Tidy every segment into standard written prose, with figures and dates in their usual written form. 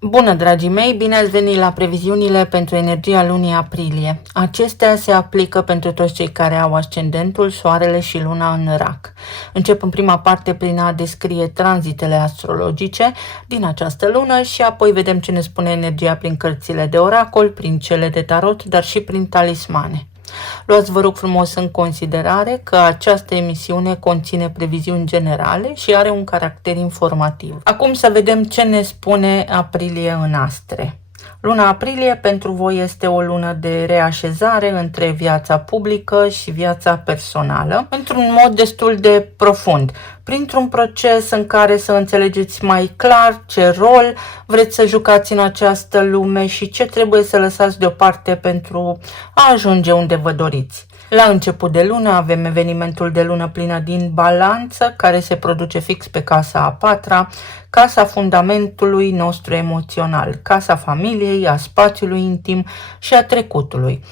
Bună, dragii mei! Bine ați venit la previziunile pentru energia lunii aprilie. Acestea se aplică pentru toți cei care au ascendentul, soarele și luna în rac. Încep în prima parte prin a descrie tranzitele astrologice din această lună și apoi vedem ce ne spune energia prin cărțile de oracol, prin cele de tarot, dar și prin talismane. Luați, vă rog frumos, în considerare că această emisiune conține previziuni generale și are un caracter informativ. Acum să vedem ce ne spune aprilie în astre. Luna aprilie pentru voi este o lună de reașezare între viața publică și viața personală, într-un mod destul de profund, printr-un proces în care să înțelegeți mai clar ce rol vreți să jucați în această lume și ce trebuie să lăsați deoparte pentru a ajunge unde vă doriți. La început de lună avem evenimentul de lună plină din Balanță, care se produce fix pe casa a patra, casa fundamentului nostru emoțional, casa familiei, a spațiului intim și a trecutului,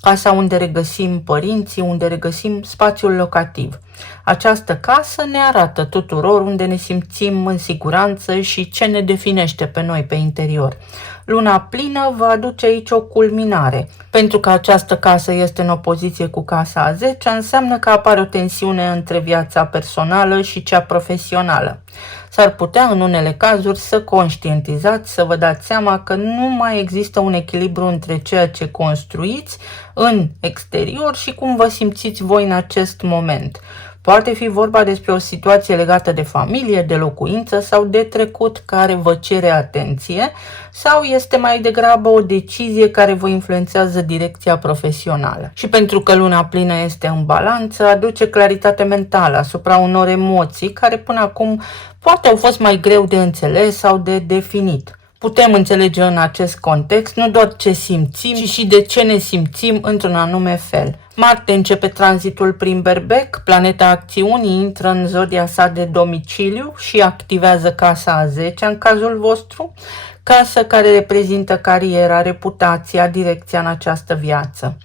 casa unde regăsim părinții, unde regăsim spațiul locativ. Această casă ne arată tuturor unde ne simțim în siguranță și ce ne definește pe noi pe interior. Luna plină va aduce aici o culminare. Pentru că această casă este în opoziție cu casa a 10, înseamnă că apare o tensiune între viața personală și cea profesională. S-ar putea în unele cazuri să conștientizați, să vă dați seama că nu mai există un echilibru între ceea ce construiți în exterior și cum vă simțiți voi în acest moment. Poate fi vorba despre o situație legată de familie, de locuință sau de trecut care vă cere atenție sau este mai degrabă o decizie care vă influențează direcția profesională. Și pentru că luna plină este în balanță, aduce claritate mentală asupra unor emoții care până acum poate au fost mai greu de înțeles sau de definit. Putem înțelege în acest context nu doar ce simțim, ci și de ce ne simțim într-un anume fel. Marte începe tranzitul prin Berbec, planeta acțiunii intră în zodia sa de domiciliu și activează casa a 10 în cazul vostru, casă care reprezintă cariera, reputația, direcția în această viață.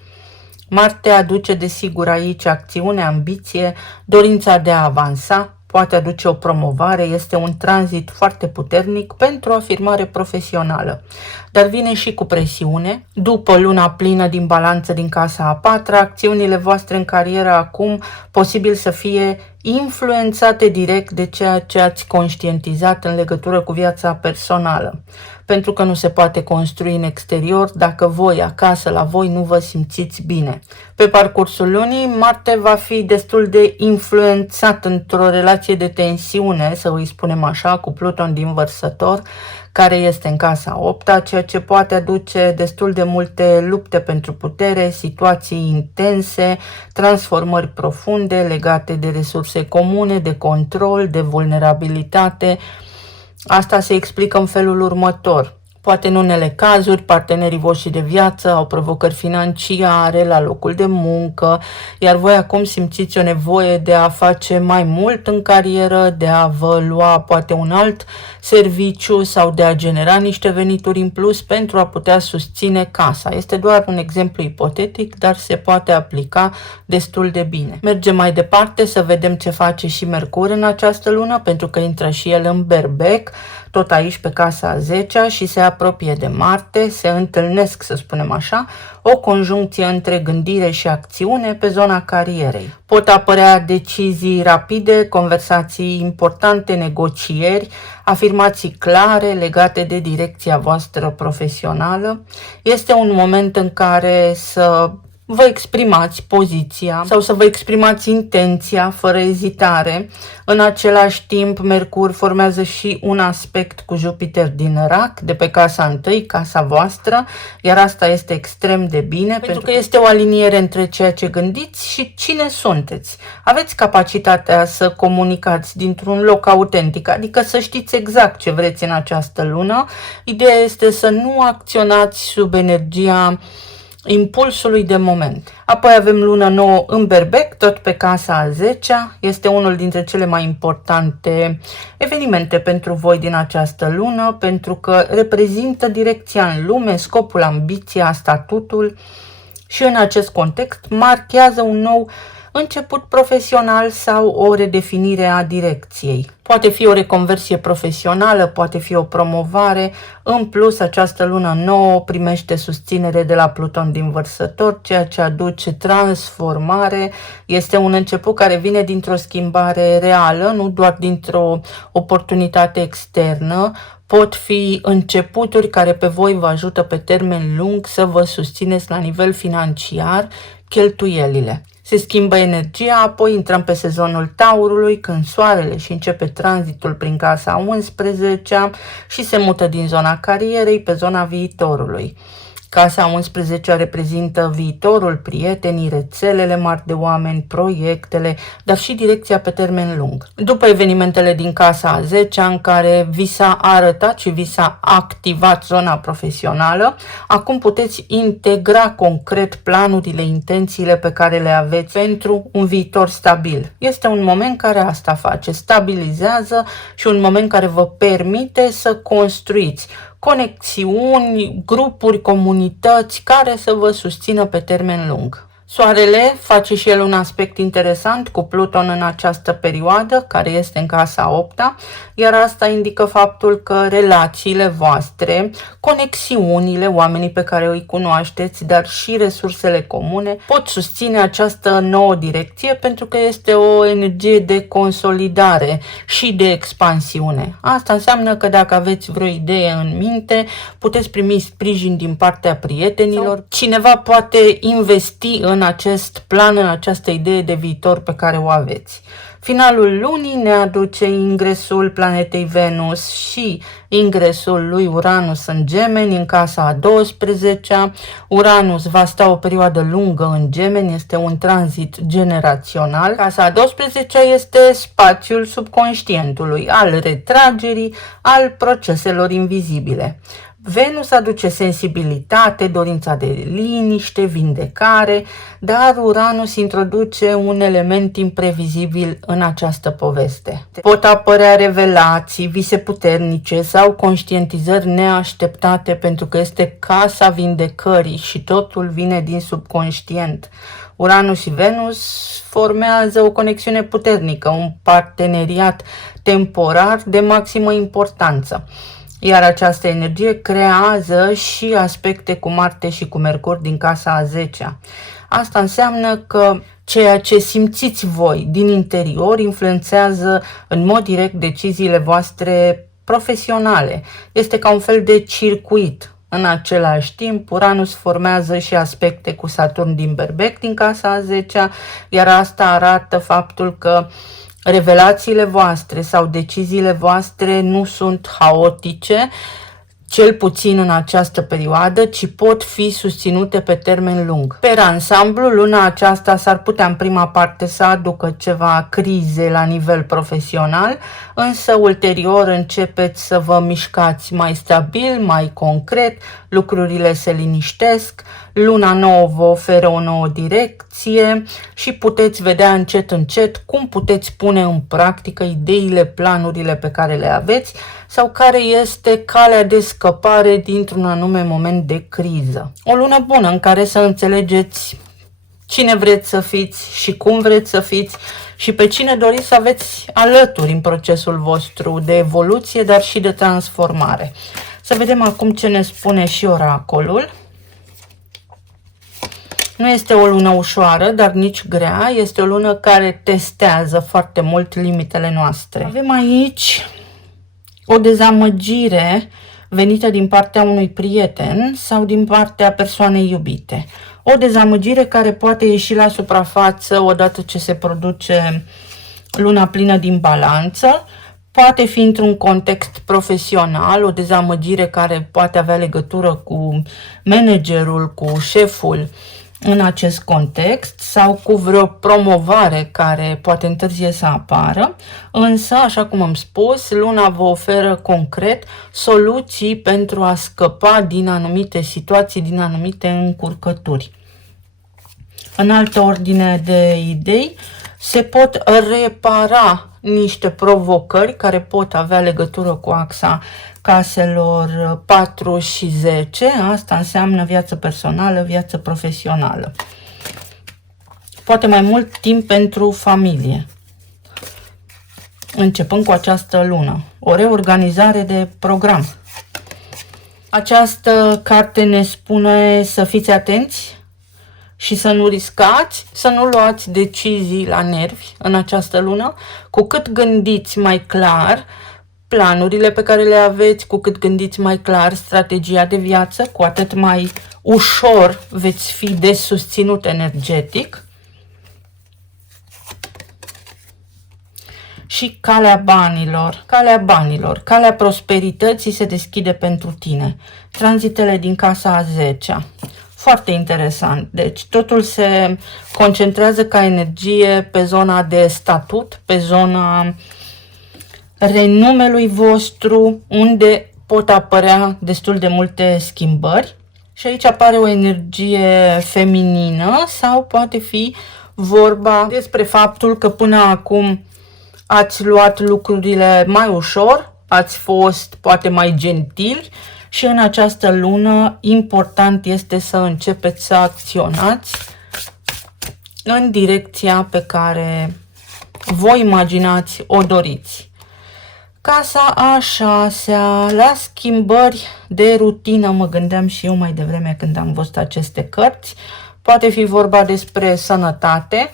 Marte aduce desigur aici acțiune, ambiție, dorința de a avansa, poate aduce o promovare, este un tranzit foarte puternic pentru o afirmare profesională. Dar vine și cu presiune. După luna plină din balanță din casa a patra, acțiunile voastre în carieră acum posibil să fie influențate direct de ceea ce ați conștientizat în legătură cu viața personală. Pentru că nu se poate construi în exterior dacă voi acasă la voi nu vă simțiți bine. Pe parcursul lunii, Marte va fi destul de influențat într-o relație de tensiune, să îi spunem așa, cu Pluton din Vărsător, care este în casa 8-a, ceea ce poate aduce destul de multe lupte pentru putere, situații intense, transformări profunde legate de resurse comune, de control, de vulnerabilitate. Asta se explică în felul următor. Poate în unele cazuri, partenerii voștri de viață au provocări financiare la locul de muncă, iar voi acum simțiți o nevoie de a face mai mult în carieră, de a vă lua poate un alt serviciu sau de a genera niște venituri în plus pentru a putea susține casa. Este doar un exemplu ipotetic, dar se poate aplica destul de bine. Mergem mai departe să vedem ce face și Mercur în această lună, pentru că intră și el în Berbec, tot aici pe casa a 10-a și se apropie de Marte, se întâlnesc, să spunem așa, o conjuncție între gândire și acțiune pe zona carierei. Pot apărea decizii rapide, conversații importante, negocieri, afirmații clare legate de direcția voastră profesională. Este un moment în care să vă exprimați poziția sau să vă exprimați intenția fără ezitare. În același timp, Mercur formează și un aspect cu Jupiter din Rac, de pe casa 1, casa voastră, iar asta este extrem de bine, pentru că este o aliniere între ceea ce gândiți și cine sunteți. Aveți capacitatea să comunicați dintr-un loc autentic, adică să știți exact ce vreți în această lună. Ideea este să nu acționați sub energia impulsului de moment. Apoi avem luna nouă în Berbec, tot pe casa a 10-a. Este unul dintre cele mai importante evenimente pentru voi din această lună, pentru că reprezintă direcția în lume, scopul, ambiția, statutul și în acest context marchează un nou început profesional sau o redefinire a direcției. Poate fi o reconversie profesională, poate fi o promovare. În plus, această lună nouă primește susținere de la Pluton din Vărsător, ceea ce aduce transformare. Este un început care vine dintr-o schimbare reală, nu doar dintr-o oportunitate externă. Pot fi începuturi care pe voi vă ajută pe termen lung să vă susțineți la nivel financiar cheltuielile. Se schimbă energia, apoi intrăm pe sezonul Taurului, când soarele și începe tranzitul prin casa 11 și se mută din zona carierei pe zona viitorului. Casa 11 reprezintă viitorul, prietenii, rețelele mari de oameni, proiectele, dar și direcția pe termen lung. După evenimentele din casa 10 în care vi s-a arătat și vi s-a activat zona profesională, acum puteți integra concret planurile, intențiile pe care le aveți pentru un viitor stabil. Este un moment care asta face, stabilizează și un moment care vă permite să construiți conexiuni, grupuri, comunități care să vă susțină pe termen lung. Soarele face și el un aspect interesant cu Pluton în această perioadă, care este în casa 8-a, iar asta indică faptul că relațiile voastre, conexiunile, oamenii pe care îi cunoașteți, dar și resursele comune, pot susține această nouă direcție pentru că este o energie de consolidare și de expansiune. Asta înseamnă că dacă aveți vreo idee în minte, puteți primi sprijin din partea prietenilor. Cineva poate investi în acest plan, în această idee de viitor pe care o aveți. Finalul lunii ne aduce ingresul planetei Venus și ingresul lui Uranus în Gemeni, în casa a 12-a. Uranus va sta o perioadă lungă în Gemeni, este un tranzit generațional. Casa a 12-a este spațiul subconștientului, al retragerii, al proceselor invizibile. Venus aduce sensibilitate, dorința de liniște, vindecare, dar Uranus introduce un element imprevizibil în această poveste. Pot apărea revelații, vise puternice sau conștientizări neașteptate pentru că este casa vindecării și totul vine din subconștient. Uranus și Venus formează o conexiune puternică, un parteneriat temporar de maximă importanță. Iar această energie creează și aspecte cu Marte și cu Mercur din casa a 10-a. Asta înseamnă că ceea ce simțiți voi din interior influențează în mod direct deciziile voastre profesionale. Este ca un fel de circuit. În același timp, Uranus formează și aspecte cu Saturn din Berbec din casa a 10-a, iar asta arată faptul că revelațiile voastre sau deciziile voastre nu sunt haotice, cel puțin în această perioadă, ci pot fi susținute pe termen lung. Per ansamblu, luna aceasta s-ar putea în prima parte să aducă ceva crize la nivel profesional, însă ulterior începeți să vă mișcați mai stabil, mai concret, lucrurile se liniștesc, luna nouă vă oferă o nouă direcție și puteți vedea încet încet cum puteți pune în practică ideile, planurile pe care le aveți sau care este calea de scăpare dintr-un anume moment de criză. O lună bună în care să înțelegeți cine vreți să fiți și cum vreți să fiți și pe cine doriți să aveți alături în procesul vostru de evoluție, dar și de transformare. Să vedem acum ce ne spune și oracolul. Nu este o lună ușoară, dar nici grea. Este o lună care testează foarte mult limitele noastre. Avem aici o dezamăgire venită din partea unui prieten sau din partea persoanei iubite. O dezamăgire care poate ieși la suprafață odată ce se produce luna plină din Balanță. Poate fi într-un context profesional, o dezamăgire care poate avea legătură cu managerul, cu șeful în acest context sau cu vreo promovare care poate întârzie să apară, însă, așa cum am spus, luna vă oferă concret soluții pentru a scăpa din anumite situații, din anumite încurcături. În altă ordine de idei, se pot repara niște provocări care pot avea legătură cu axa caselor 4 și 10. Asta înseamnă viață personală, viață profesională. poate mai mult timp pentru familie. Începând cu această lună, o reorganizare de program. Această carte ne spune să fiți atenți și să nu riscați, să nu luați decizii la nervi în această lună. Cu cât gândiți mai clar planurile pe care le aveți, cu cât gândiți mai clar strategia de viață, cu atât mai ușor veți fi de susținut energetic. Și calea banilor, calea prosperității se deschide pentru tine. Tranzitele din casa a 10-a. Foarte interesant. Deci totul se concentrează ca energie pe zona de statut, pe zona renumelui vostru, unde pot apărea destul de multe schimbări. Și aici apare o energie feminină sau poate fi vorba despre faptul că până acum ați luat lucrurile mai ușor, ați fost poate mai gentili și în această lună important este să începeți să acționați în direcția pe care voi imaginați, o doriți. Casa a 6-a, la schimbări de rutină, mă gândeam și eu mai devreme când am văzut aceste cărți. Poate fi vorba despre sănătate,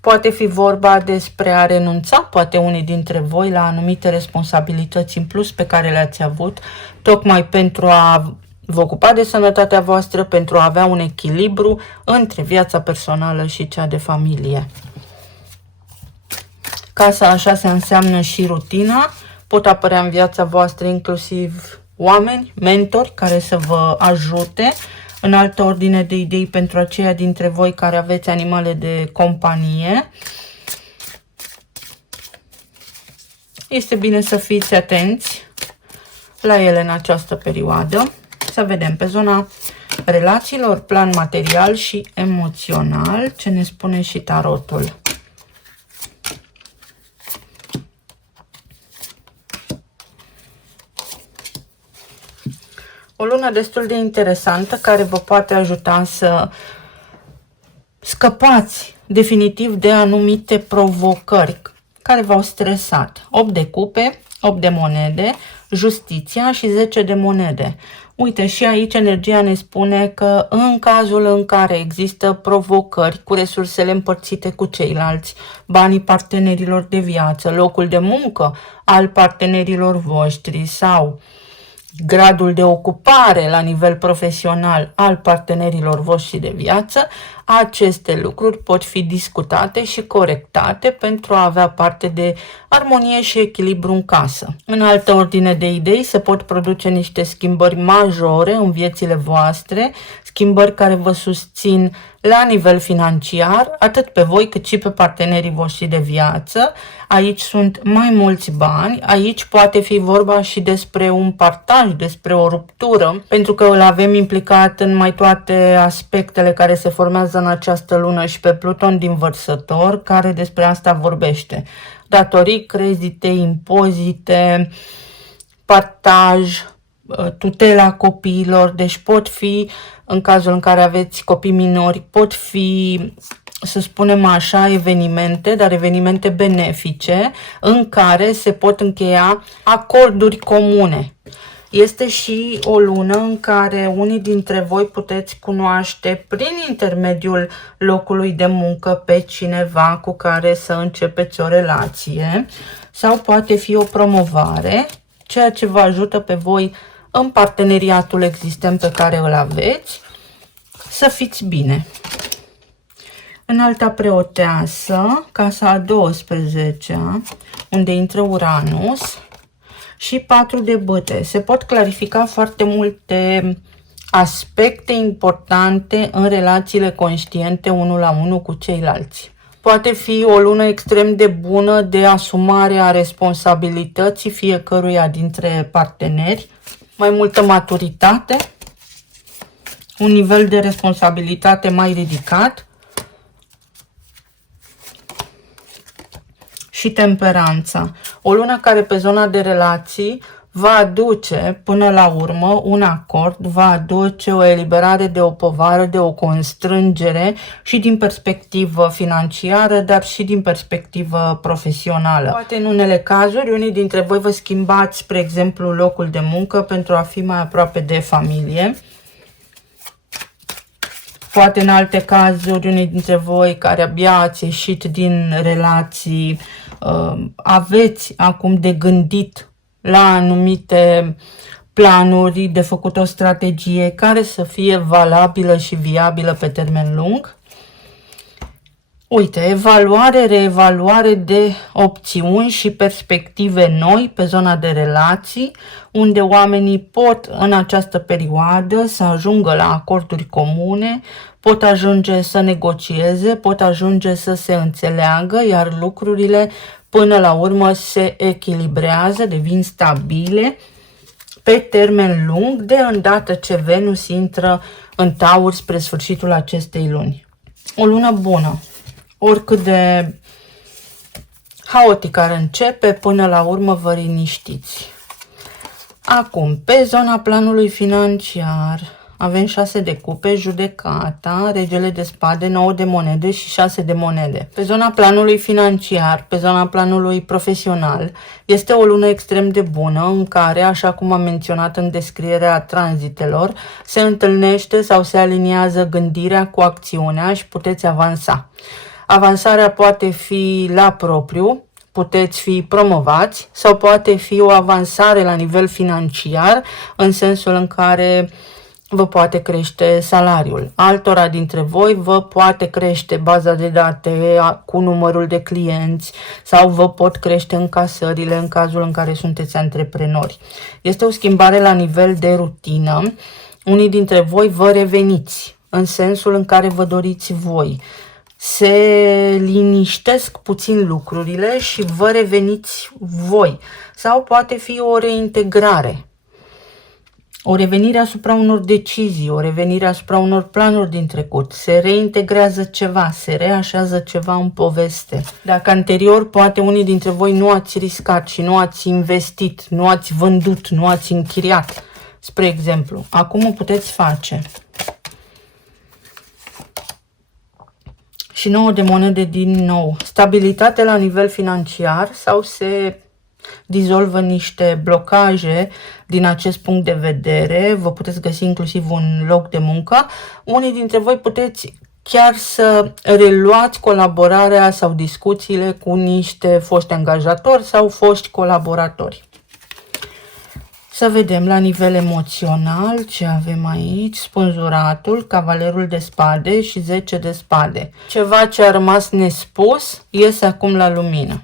poate fi vorba despre a renunța, poate unii dintre voi, la anumite responsabilități în plus pe care le-ați avut, tocmai pentru a vă ocupa de sănătatea voastră, pentru a avea un echilibru între viața personală și cea de familie. Casa a 6-a înseamnă și rutina, pot apărea în viața voastră inclusiv oameni, mentori care să vă ajute. În altă ordine de idei pentru aceia dintre voi care aveți animale de companie, este bine să fiți atenți la ele în această perioadă. Să vedem pe zona relațiilor, plan material și emoțional, ce ne spune și tarotul. O lună destul de interesantă care vă poate ajuta să scăpați definitiv de anumite provocări care v-au stresat. 8 de cupe, 8 de monede, justiția și 10 de monede. Uite, și aici energia ne spune că în cazul în care există provocări cu resursele împărțite cu ceilalți, banii partenerilor de viață, locul de muncă al partenerilor voștri sau gradul de ocupare la nivel profesional al partenerilor voștri de viață, aceste lucruri pot fi discutate și corectate pentru a avea parte de armonie și echilibru în casă. În altă ordine de idei se pot produce niște schimbări majore în viețile voastre, schimbări care vă susțin la nivel financiar, atât pe voi cât și pe partenerii voștri de viață. Aici sunt mai mulți bani, aici poate fi vorba și despre un partaj, despre o ruptură, pentru că îl avem implicat în mai toate aspectele care se formează în această lună și pe Pluton din Vărsător, care despre asta vorbește. Datorii, credite, impozite, partaj, tutela copiilor, deci pot fi, în cazul în care aveți copii minori, pot fi, să spunem așa, evenimente, dar evenimente benefice, în care se pot încheia acorduri comune. Este și o lună în care unii dintre voi puteți cunoaște prin intermediul locului de muncă pe cineva cu care să începeți o relație sau poate fi o promovare, ceea ce vă ajută pe voi în parteneriatul existent pe care îl aveți să fiți bine. Înalta preoteasă, casa a 12-a, unde intră Uranus, și 4 de bâte. Se pot clarifica foarte multe aspecte importante în relațiile conștiente unul la unul cu ceilalți. Poate fi o lună extrem de bună de asumare a responsabilității fiecăruia dintre parteneri, mai multă maturitate, un nivel de responsabilitate mai ridicat și temperanța. O lună care pe zona de relații va aduce până la urmă un acord, va aduce o eliberare de o povară, de o constrângere și din perspectivă financiară, dar și din perspectivă profesională. Poate în unele cazuri, unii dintre voi vă schimbați, spre exemplu, locul de muncă pentru a fi mai aproape de familie. Poate în alte cazuri, unii dintre voi care abia ați ieșit din relații, aveți acum de gândit la anumite planuri, de făcut o strategie care să fie valabilă și viabilă pe termen lung. Uite, evaluare, reevaluare de opțiuni și perspective noi pe zona de relații, unde oamenii pot în această perioadă să ajungă la acorduri comune, pot ajunge să negocieze, pot ajunge să se înțeleagă, iar lucrurile până la urmă se echilibrează, devin stabile pe termen lung, de îndată ce Venus intră în Taur spre sfârșitul acestei luni. O lună bună. Oricât de haotic ar începe, până la urmă vă liniștiți. Acum, pe zona planului financiar, avem 6 de cupe, judecata, regele de spade, 9 de monede și 6 de monede. Pe zona planului financiar, pe zona planului profesional, este o lună extrem de bună în care, așa cum am menționat în descrierea tranzitelor, se întâlnește sau se aliniază gândirea cu acțiunea și puteți avansa. Avansarea poate fi la propriu, puteți fi promovați sau poate fi o avansare la nivel financiar în sensul în care vă poate crește salariul. Altora dintre voi vă poate crește baza de date cu numărul de clienți sau vă pot crește încasările în cazul în care sunteți antreprenori. Este o schimbare la nivel de rutină. Unii dintre voi vă reveniți în sensul în care vă doriți voi. Se liniștesc puțin lucrurile și vă reveniți voi. Sau poate fi o reintegrare. O revenire asupra unor decizii, o revenire asupra unor planuri din trecut. Se reintegrează ceva, se reașează ceva în poveste. Dacă anterior poate unii dintre voi nu ați riscat și nu ați investit, nu ați vândut, nu ați închiriat, spre exemplu, acum o puteți face. Și 9 de monede din nou. Stabilitate la nivel financiar sau se dizolvă niște blocaje din acest punct de vedere. Vă puteți găsi inclusiv un loc de muncă. Unii dintre voi puteți chiar să reluați colaborarea sau discuțiile cu niște foști angajatori sau foști colaboratori. Să vedem la nivel emoțional ce avem aici. Spânzuratul, cavalerul de spade și 10 de spade. Ceva ce a rămas nespus iese acum la lumină.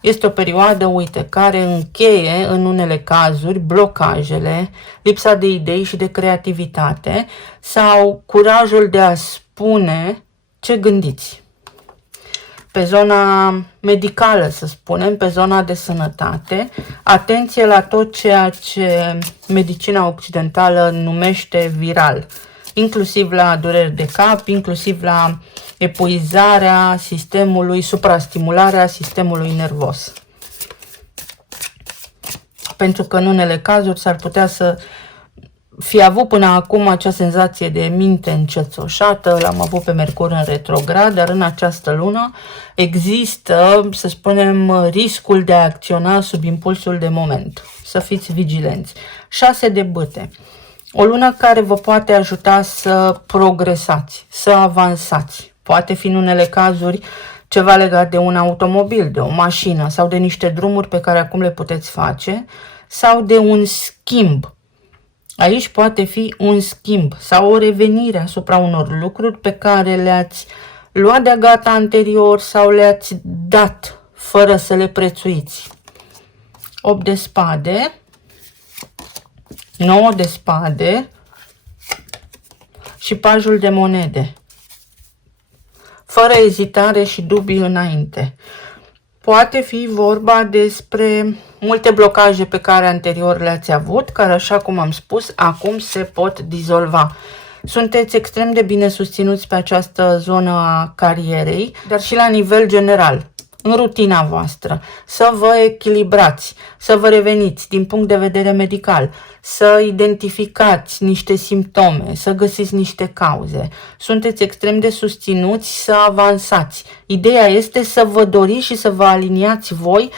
Este o perioadă, uite, care încheie în unele cazuri blocajele, lipsa de idei și de creativitate sau curajul de a spune ce gândiți. Pe zona medicală, să spunem, pe zona de sănătate, atenție la tot ceea ce medicina occidentală numește viral, inclusiv la dureri de cap, inclusiv la epuizarea sistemului, suprastimularea sistemului nervos. Pentru că în unele cazuri s-ar putea să fi avut până acum acea senzație de minte încețoșată, l-am avut pe Mercur în retrograd, dar în această lună există, să spunem, riscul de a acționa sub impulsul de moment. Să fiți vigilenți. 6 de bâte. O lună care vă poate ajuta să progresați, să avansați. Poate fi în unele cazuri ceva legat de un automobil, de o mașină sau de niște drumuri pe care acum le puteți face sau de un schimb. Aici poate fi un schimb sau o revenire asupra unor lucruri pe care le-ați luat de gata anterior sau le-ați dat fără să le prețuiți. 8 de spade, 9 de spade și pajul de monede. Fără ezitare și dubii înainte. Poate fi vorba despre multe blocaje pe care anterior le-ați avut, care, așa cum am spus, acum se pot dizolva. Sunteți extrem de bine susținuți pe această zonă a carierei, dar și la nivel general. în rutina voastră, să vă echilibrați, să vă reveniți din punct de vedere medical, să identificați niște simptome, să găsiți niște cauze. Sunteți extrem de susținuți să avansați. Ideea este să vă doriți și să vă aliniați voi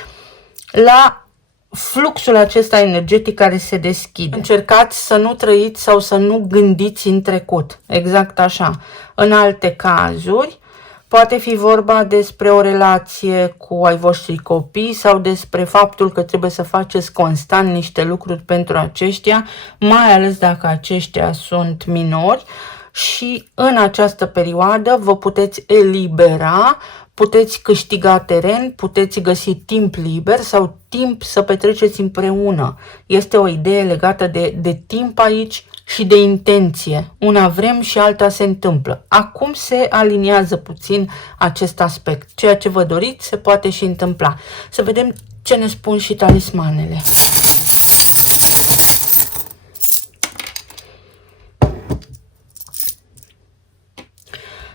la fluxul acesta energetic care se deschide. Încercați să nu trăiți sau să nu gândiți în trecut. Exact așa. În alte cazuri, poate fi vorba despre o relație cu ai voștri copii sau despre faptul că trebuie să faceți constant niște lucruri pentru aceștia, mai ales dacă aceștia sunt minori, și în această perioadă vă puteți elibera, puteți câștiga teren, puteți găsi timp liber sau timp să petreceți împreună. Este o idee legată de timp aici și de intenție. Una vrem și alta se întâmplă. Acum se aliniază puțin acest aspect. Ceea ce vă doriți se poate și întâmpla. Să vedem ce ne spun și talismanele.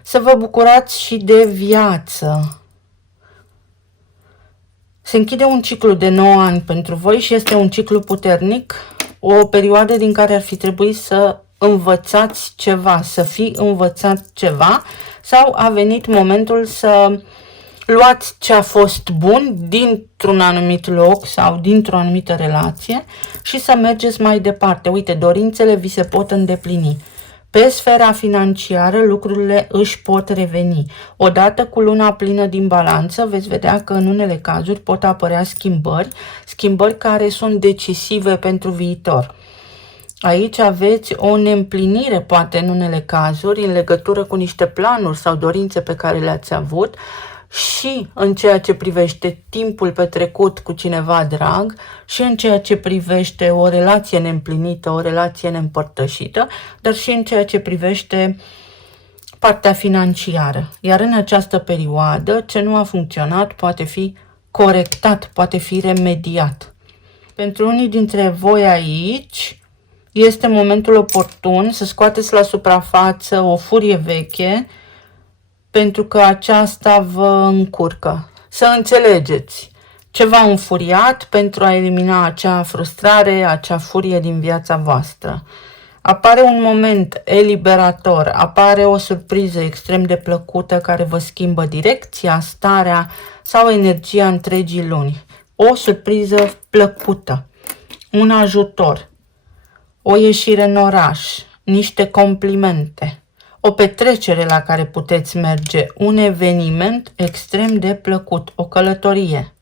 Să vă bucurați și de viață. Se închide un ciclu de 9 ani pentru voi și este un ciclu puternic, o perioadă din care ar fi trebuit să învățați ceva, să fi învățat ceva, sau a venit momentul să luați ce a fost bun dintr-un anumit loc sau dintr-o anumită relație și să mergeți mai departe. Uite, dorințele vi se pot îndeplini. Pe sfera financiară lucrurile își pot reveni. Odată cu luna plină din balanță veți vedea că în unele cazuri pot apărea schimbări care sunt decisive pentru viitor. Aici aveți o neîmplinire, poate în unele cazuri, în legătură cu niște planuri sau dorințe pe care le-ați avut, și în ceea ce privește timpul petrecut cu cineva drag și în ceea ce privește o relație neîmplinită, o relație neîmpărtășită, dar și în ceea ce privește partea financiară. Iar în această perioadă, ce nu a funcționat poate fi corectat, poate fi remediat. Pentru unii dintre voi aici, este momentul oportun să scoateți la suprafață o furie veche, pentru că aceasta vă încurcă. Să înțelegeți ce v-a înfuriat pentru a elimina acea frustrare, acea furie din viața voastră. Apare un moment eliberator, apare o surpriză extrem de plăcută care vă schimbă direcția, starea sau energia întregii luni. O surpriză plăcută, un ajutor, o ieșire în oraș, niște complimente, o petrecere la care puteți merge, un eveniment extrem de plăcut, o călătorie.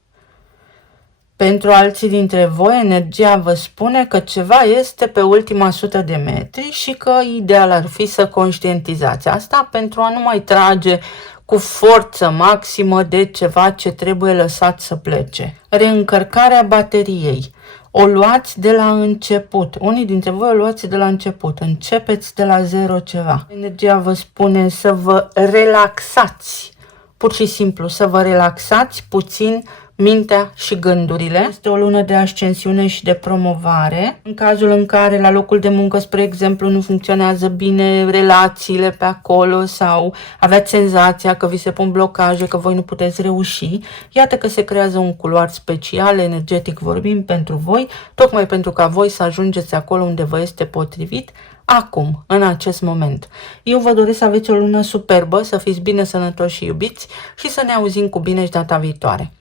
Pentru alții dintre voi, energia vă spune că ceva este pe ultima 100 de metri și că ideal ar fi să conștientizați asta pentru a nu mai trage cu forță maximă de ceva ce trebuie lăsat să plece. Reîncărcarea bateriei. O luați de la început. Unii dintre voi o luați de la început. Începeți de la zero ceva. Energia vă spune să vă relaxați. Pur și simplu, să vă relaxați puțin mintea și gândurile. Este o lună de ascensiune și de promovare. În cazul în care la locul de muncă, spre exemplu, nu funcționează bine relațiile pe acolo sau aveți senzația că vi se pun blocaje, că voi nu puteți reuși, iată că se creează un culoar special, energetic vorbim, pentru voi, tocmai pentru ca voi să ajungeți acolo unde vă este potrivit, acum, în acest moment. Eu vă doresc să aveți o lună superbă, să fiți bine, sănătoși și iubiți și să ne auzim cu bine și data viitoare.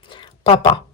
Pa, pa!